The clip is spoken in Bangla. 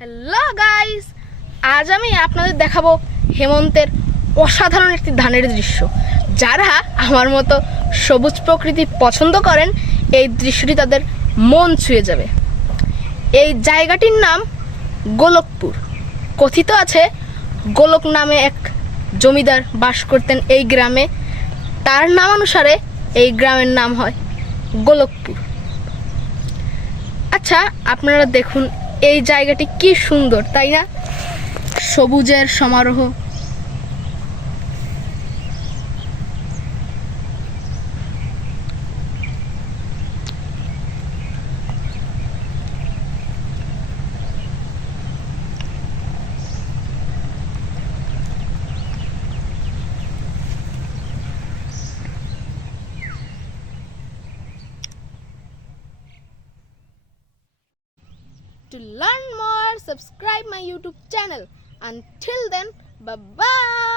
হ্যালো গাইস, আজ আমি আপনাদের দেখাবো হেমন্তের অসাধারণ একটি ধানের দৃশ্য। যারা আমার মতো সবুজ প্রকৃতি পছন্দ করেন, এই দৃশ্যটি তাদের মন ছুঁয়ে যাবে। এই জায়গাটির নাম গোলকপুর। কথিত আছে গোলক নামে এক জমিদার বাস করতেন এই গ্রামে। তার নামানুসারে এই গ্রামের নাম হয় গোলকপুর। আচ্ছা, আপনারা দেখুন এই জায়গাটি কি সুন্দর, তাই না? সবুজের সমারোহ। To learn more, subscribe my YouTube channel. Until then, bye bye.